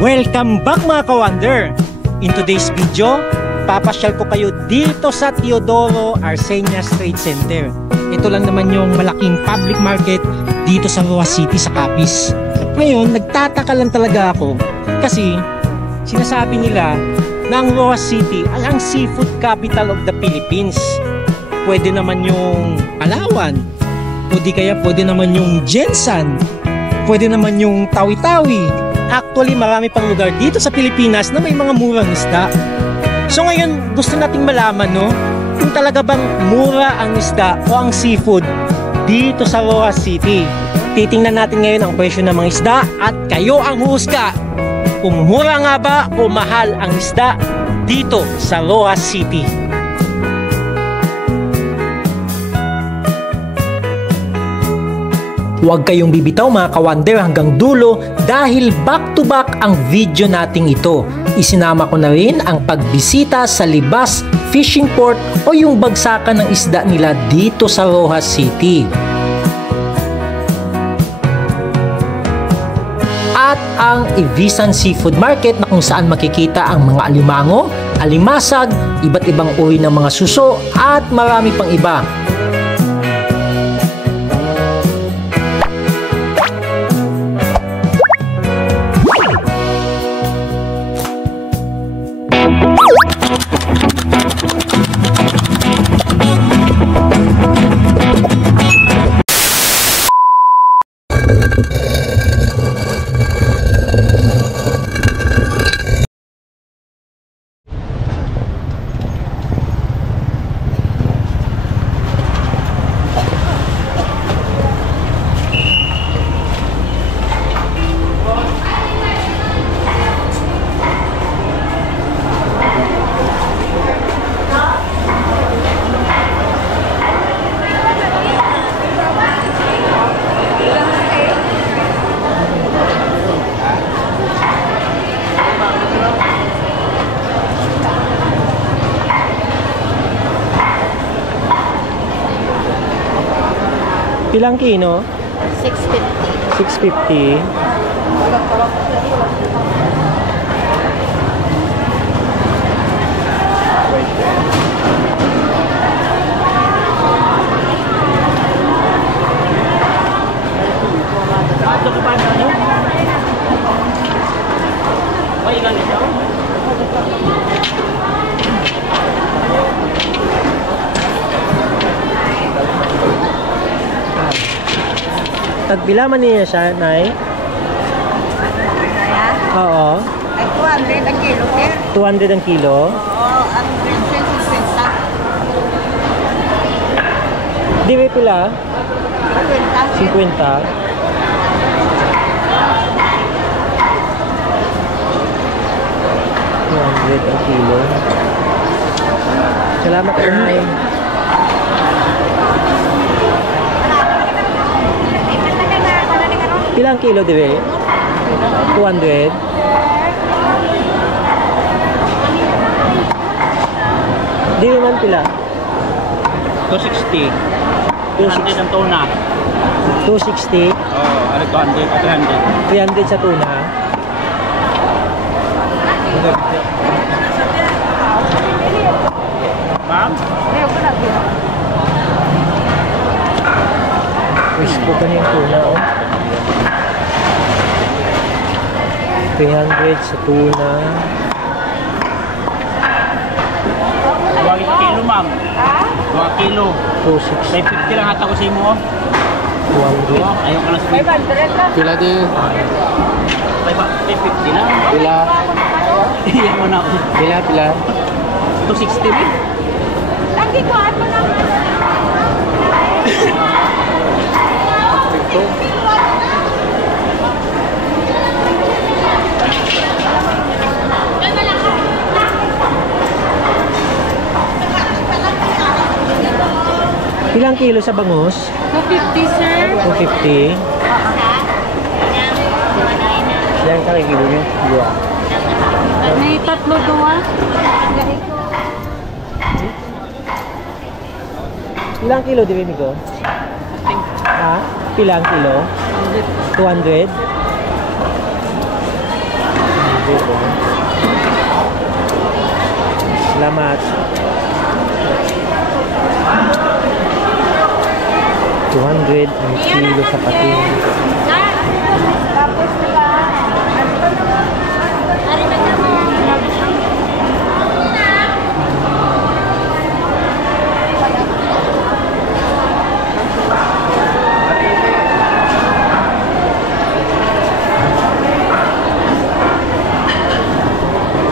Welcome back mga ka-wonder! In today's video, papasyal ko kayo dito sa Teodoro Arcenia Trade Center. Ito lang naman yung malaking public market dito sa Roxas City sa Capiz. Ngayon, nagtataka lang talaga ako kasi sinasabi nila na ang Roxas City ay ang seafood capital of the Philippines. Pwede naman yung Palawan, o di kaya pwede naman yung Jensan, pwede naman yung Tawi-Tawi. Actually, marami pang lugar dito sa Pilipinas na may mga murang isda. So ngayon, gusto nating malaman, no? Kung talaga bang mura ang isda o ang seafood dito sa Roxas City. Titingnan natin ngayon ang presyo ng mga isda at kayo ang huhusga kung mura nga ba o mahal ang isda dito sa Roxas City. Huwag kayong bibitaw mga ka-wonder hanggang dulo dahil back to back ang video nating ito. Isinama ko na rin ang pagbisita sa Libas Fishing Port o yung bagsakan ng isda nila dito sa Roxas City. At ang Evisan Seafood Market na kung saan makikita ang mga alimango, alimasag, iba't ibang uri ng mga suso at marami pang iba. Ilang kino? 650. 650. Tagpila man niya siya, Nay? Oo. Ay, 200 ang kilo, sir. 200 ang kilo? Oo, ang princess is 50. Di ba pila? 50. 50. 200 ang kilo. Salamat, Nay. Ilang kilo, di ba? 200. Di man pila? 260. 200 ang tuna. 260. Oo, 200, 300. 300 sa tuna. Ma'am? Crispo ka yung tuna, oh. 300 sa tuna. 2 kilo, ma'am. 2 kilo. 260. 550 lang hata ko sa imo. 200. Ayaw ka na sa 500. Pila din? 550 na. Pila? Iyan mo na ako. Pila? 260 rin. Lagi ko, ano lang. Ito? Ilang kilo sa bangus? 250, sir. 250. Ilang ka kilo nyo? Dua. May tatlo doon. Ilang kilo di ba ko? Ha? Pilang kilo? 200? 200. Oh. Salamat. 200 ang kilo sa pating. Tapos nila. Ari na mo.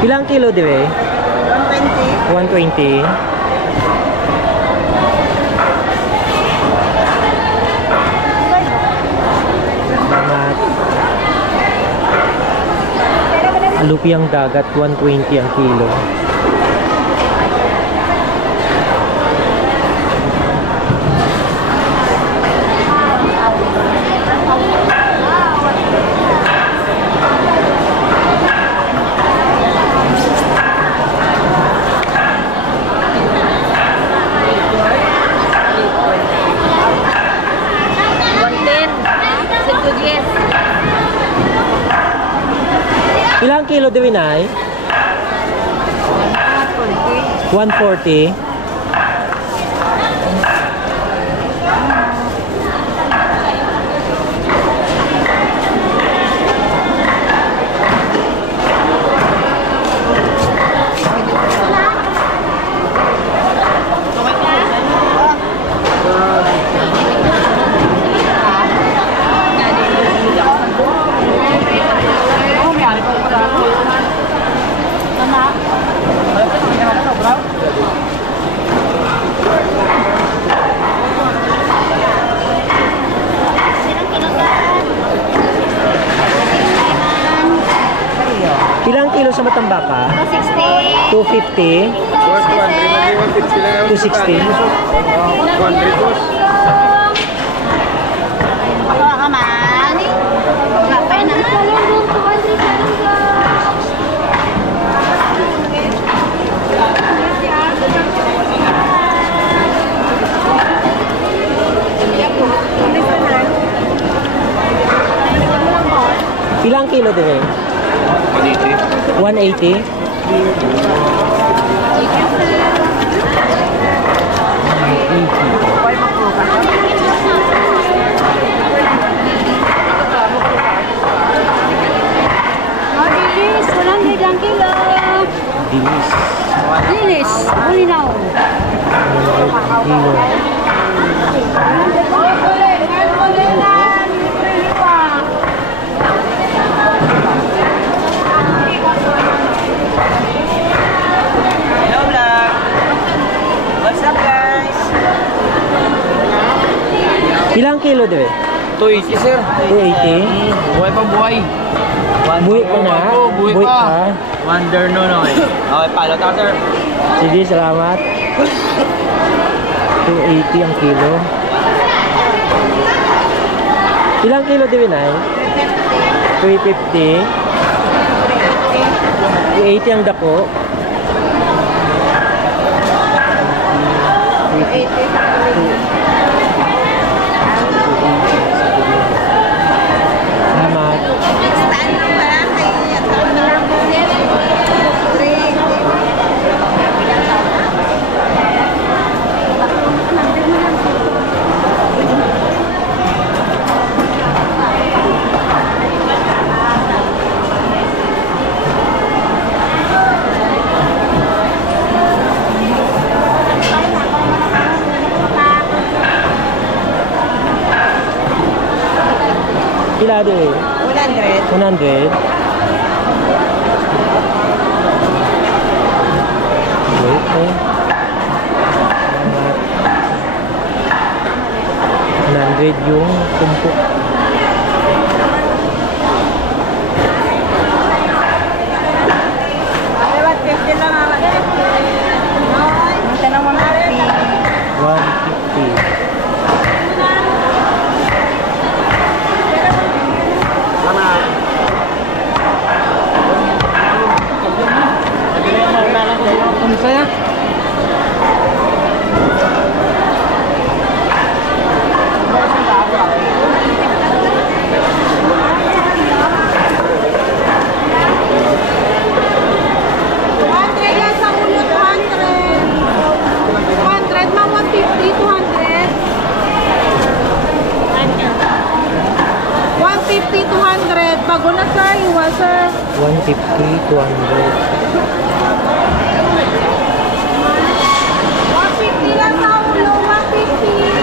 Ilang kilo, di ba? 120. 120. Salamat. Alupiang dagat, 120 ang kilo. Ilang kilo di Winay? 140. Ilang kilo sa Matambaka? 250. 260. Ako ka man. Kapay na. Ilang kilo din? 180. 100 kilo. Dilis. Linis. Ulinaw. 100 kilo. Hello vlog! What's up guys? Ilang kilo din? 280 sir. 280. Buhay pa buhay. Buhay ka na? Buhay Buhay pa. ka? Wonder no no eh. Okay, palo ta sir. Sige, salamat. 280 ang kilo. Ilang kilo din Winay? 350. 280 ang dako. 280. Salamat. Pila din? 100. 100. Wait, eh. 100 yung tumpok. Saya sir. 150, 200. 150 lang sa ulo, 150.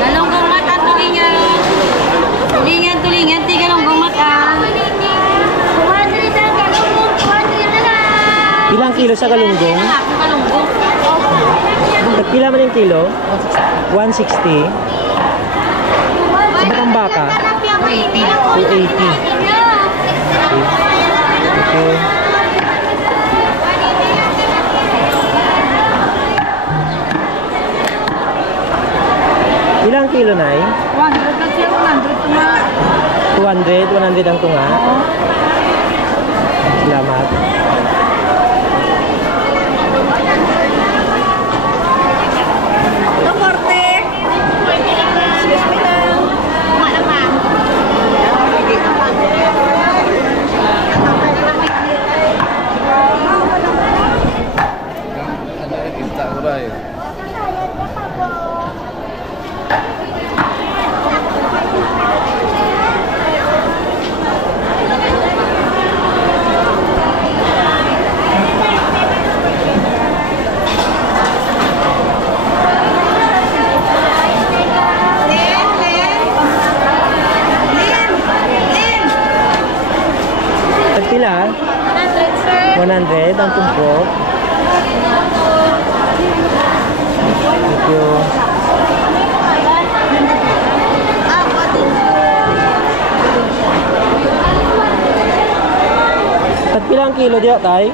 Galunggong mata, tulingan. Tulingan, tulingan, tiga galunggong mata. 200 ang galunggong, 200 na lang. Ilang kilo sa galunggong? Galunggong. Pila man yung kilo? 160. Sa batang baka? 280. Okay. Ilang kilo na 100 lang siya, 100 tuma. 200, 100 ang tunga. Salamat. Ito, korte. Excuse me lang. Kumala pa. Pila? 100, sir. 100 ang tumpok. Thank you. At pila ang kilo diya, tay?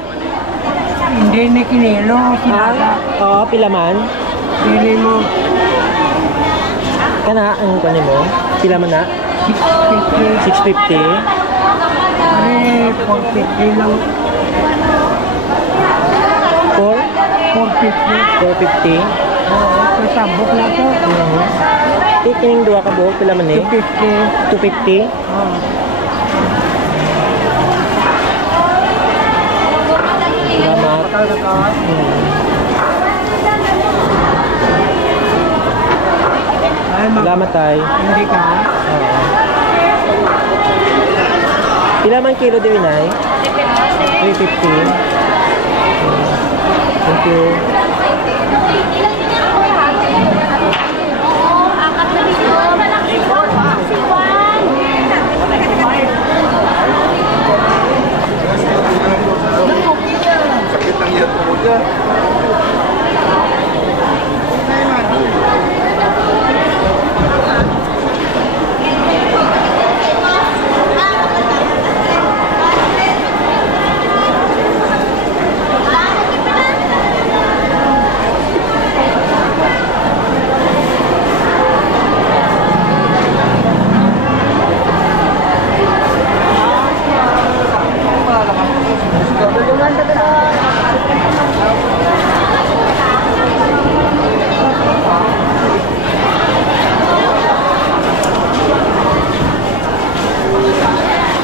Hindi ni kinilo. Ha? Oo, pila man. Pili mo. Kana, ang kanin mo? Pila man na? 650. Pare, 450 lang. 450. Oo, sabok na to. Kining dua ka buhok, pila man eh? 250. Oo. Salamat. Ay, Salamat tay. hindi ka. Pila man kilo din ay? 350. Thank you. Sakit ng iyat mo dyan.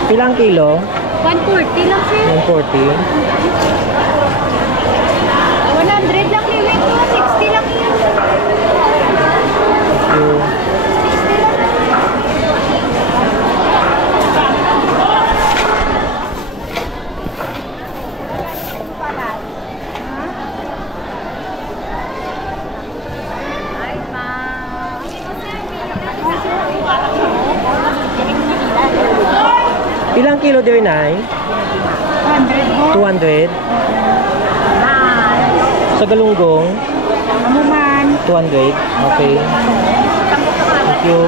Pilang kilo? 140 lang, sir. 140. 100 lang liwit ko, 60 lang yun. Thank you. Ilang kilo din ay? 100 mo. 200. Sa galunggong? Ano man. 200. Okay. Thank you.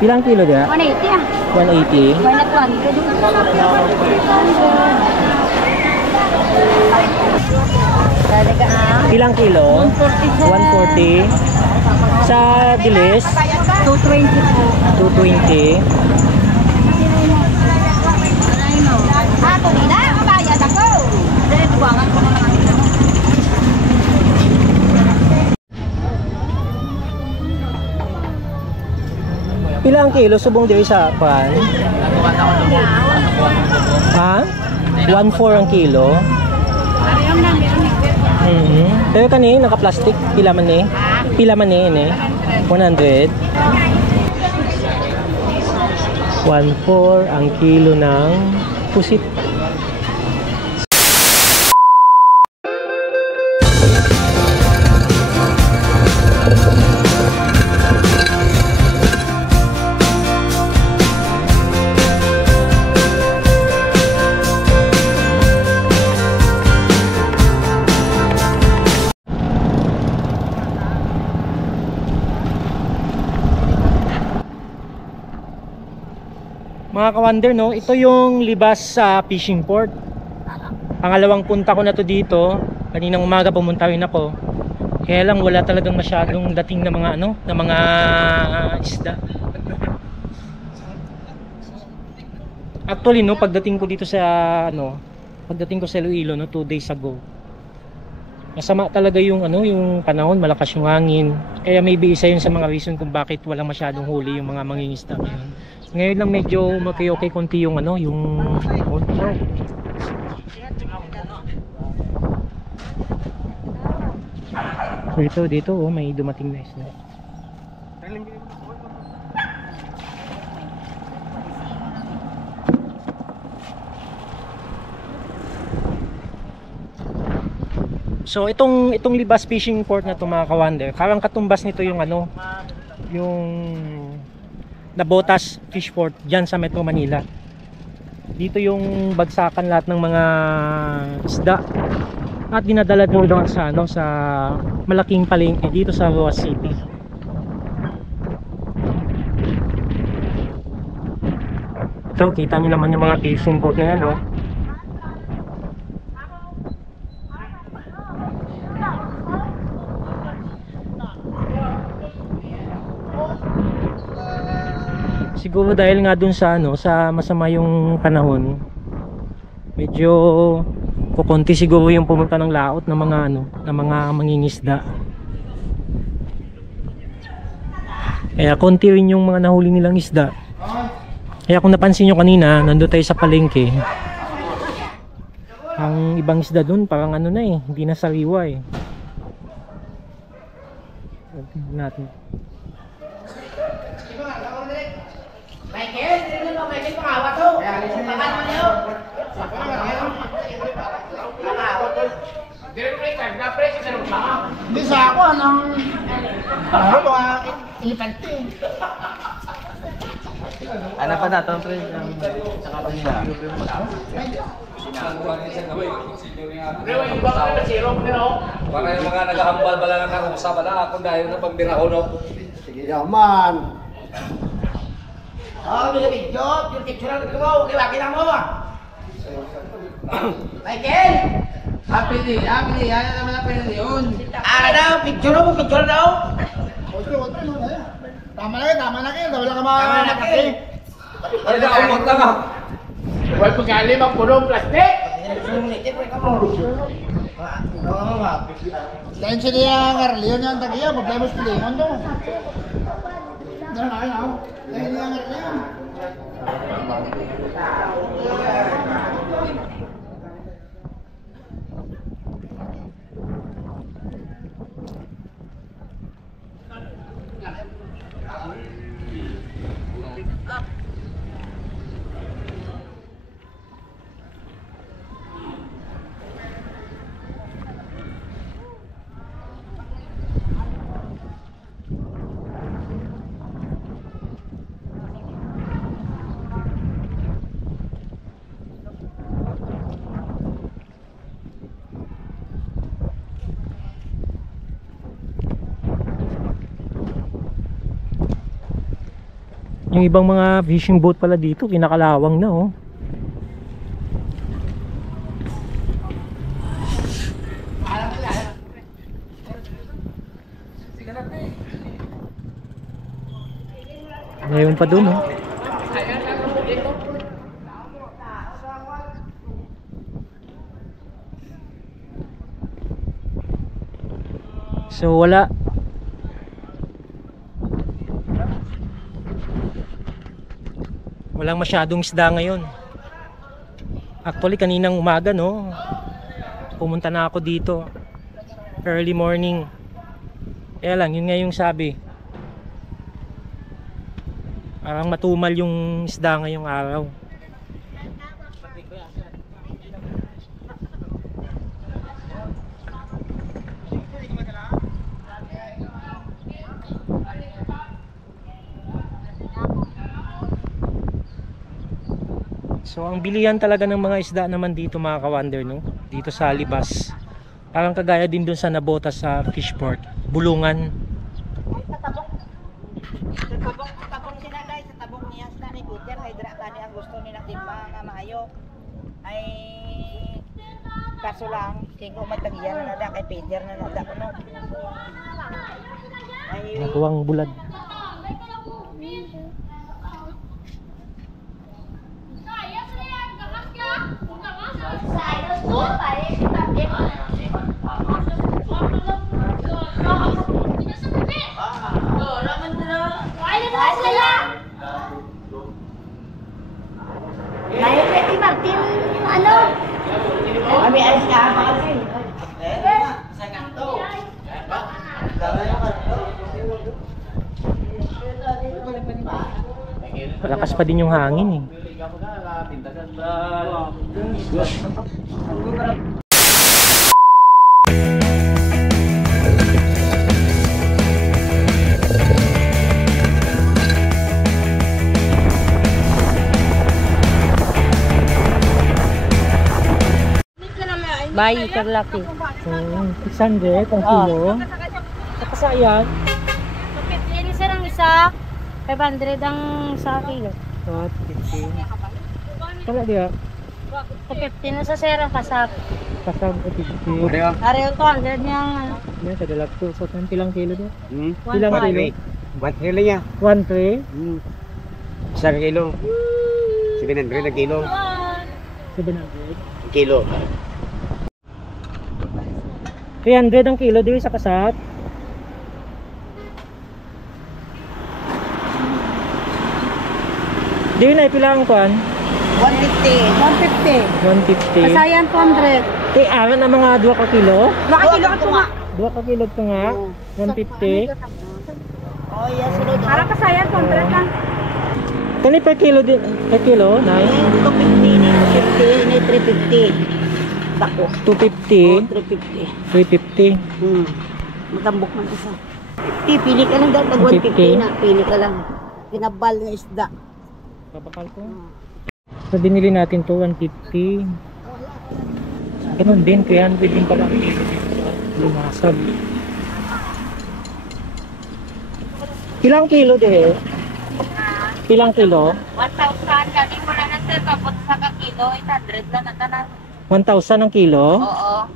Ilang kilo dia? 180 ah. 180. Why not 100? Talaga Ilang kilo? 140. Sa dilis? 220 po. 220. Tuloy na, kabayad ako. Buwangan ko na naman ito. Ilang kilo subong diri sa pan? Ha? 1.4 ang kilo. Pero kani naka-plastic pila man ni? Pila man ni ini? 100. 1.4 ang kilo ng pusit. Mga ka-wonder, no, ito yung libas sa fishing port. Pangalawang punta ko na to dito. Kaninang umaga pumunta rin ako. Kaya lang wala talagang masyadong dating na mga na mga isda. Actually, no, pagdating ko dito sa pagdating ko sa Iloilo, no, 2 days ago. Masama talaga yung yung panahon, malakas yung hangin. Kaya maybe isa yun sa mga reason kung bakit walang masyadong huli yung mga mangingisda ngayon. Ngayon lang medyo okay konti yung yung so dito may dumating na isda. So itong libas fishing port na to, mga ka-wonder, karang katumbas nito yung yung Nabotas Fish Port dyan sa Metro Manila. Dito yung bagsakan lahat ng mga isda at dinadala doon sa sa malaking palengke dito sa Roas City. So kita niyo naman yung mga fishing boat na yan, no? Siguro dahil nga dun sa sa masama yung panahon, medyo kukunti siguro yung pumunta ng laot ng mga ng mga mangingisda. Kaya konti rin yung mga nahuli nilang isda. Kaya kung napansin nyo kanina, nandun tayo sa palengke. Ang ibang isda dun parang hindi na sariwa eh. Natin. Michael, sino mo Michael pangawa to? Pakan mo niyo. Hindi sa ako ilipante. Ano pa na ito, pre? Saka pa nila. Baka yung mga nag-ahambal bala ng karusa bala ako dahil na pambiraho, no? Sige yaman. May video, yung picture ko mo, iwagin mo. Michael! Happy, yan naman ang pwede yun. Daw, picture daw. Tama na kayo, wala ka makakapit. Ay, naumot na nga. Huwag pagkali magpunong plastic. Dahil siya niya ang arliyon niya ang tagiya, problema sa pilingon to. Dahil niya ang arliyon. Yung ibang mga fishing boat pala dito, kinakalawang na, oh. Ngayon pa dun, oh. So wala. Walang masyadong isda ngayon. Actually kaninang umaga, no, pumunta na ako dito early morning. Kaya lang, yun nga yung sabi, parang matumal yung isda ngayong araw. So ang bilihan talaga ng mga isda naman dito mga ka-wonder, no? Dito sa Libas. Parang kagaya din dun sa Nabota sa Fishport, Bulungan. Tabong sila guys, sa tabong niya sila ni Peter, hydra kani ang gusto nila timba nga maayo. Ay kaso lang, tingko matagiyan na nada kay Peter na nada kuno. Ay Nakuwang bulad. Layo Betty Martin, ano? Kami ay siya kasi. Malakas pa din yung hangin, eh. Bayi terlaki. 600 ang kilo. Tapos ayan, Ini serang isa 500 ang sa kilo. 50. Kala dia, 50 na sa serang kasap. kasam ko 50. Are 200 niyang Yan, sa dalag to. So, ilang kilo dia? 1 Ilang kilo? 1 kilo niya. 1-3? 1 kilo. 700 na kilo. 700? Kilo. 300 ang kilo dito sa kasat. Di na pila ang kuan? 150. 150. Kasayan 200. Aran ang mga 2 ka kilo? 2 kilo ka tunga. 2 ka kilo ito nga. 150. Oh, yes, sunod. Para kasayan 200 lang. Kani per kilo din? Per kilo? Nay? 250 ni 50 ni 350. Bako. 250. 350. 350. Matambok man isa. Pili ka lang dahil tag 150 na. Pili ka lang. Pinabal na isda. Papakal ko. So binili natin to 150. Ganun din, 300 din pala. Lumasag. Ilang kilo din? Ilang kilo? 1,000. Kani mo na na sir. Kapot sa kakilo. 800 lang na tanan. 1,000 ang kilo? Oo.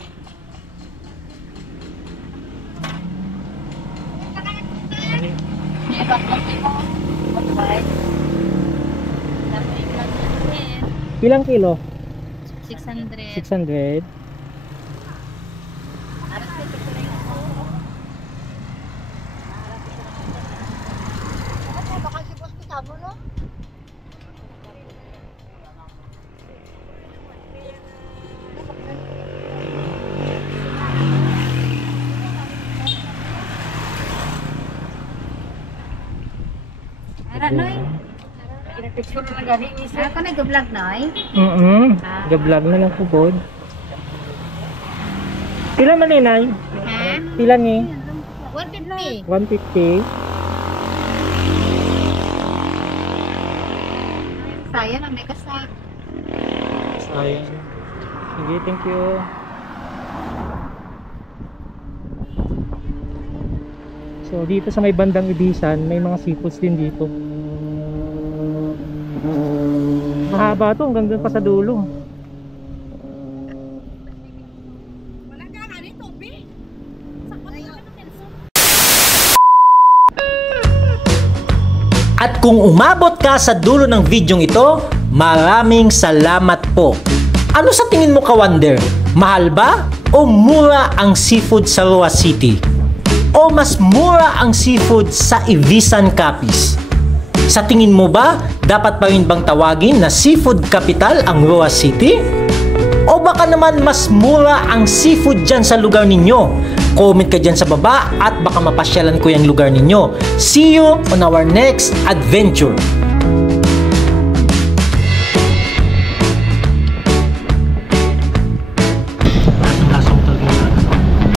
Ilang kilo? 600. 600. Ara noy. Picture na gani ni sir. Ako nag-vlog noy. Gablog na lang po bod. Pila man inay? Ha? Pila ni? 150. 150. Saya na may kasag. Sayang. Sige, thank you. So dito sa may bandang Ibisan, may mga seafoods din dito. Mahaba to, hanggang doon pa sa dulo. At kung umabot ka sa dulo ng videong ito, maraming salamat po. Ano sa tingin mo, ka-wonder? Mahal ba o mura ang seafood sa Roa City? O mas mura ang seafood sa Ivisan Capiz? Sa tingin mo ba, dapat pa rin bang tawagin na seafood capital ang Roa City? O baka naman mas mura ang seafood dyan sa lugar ninyo? Comment ka dyan sa baba at baka mapasyalan ko yung lugar ninyo. See you on our next adventure!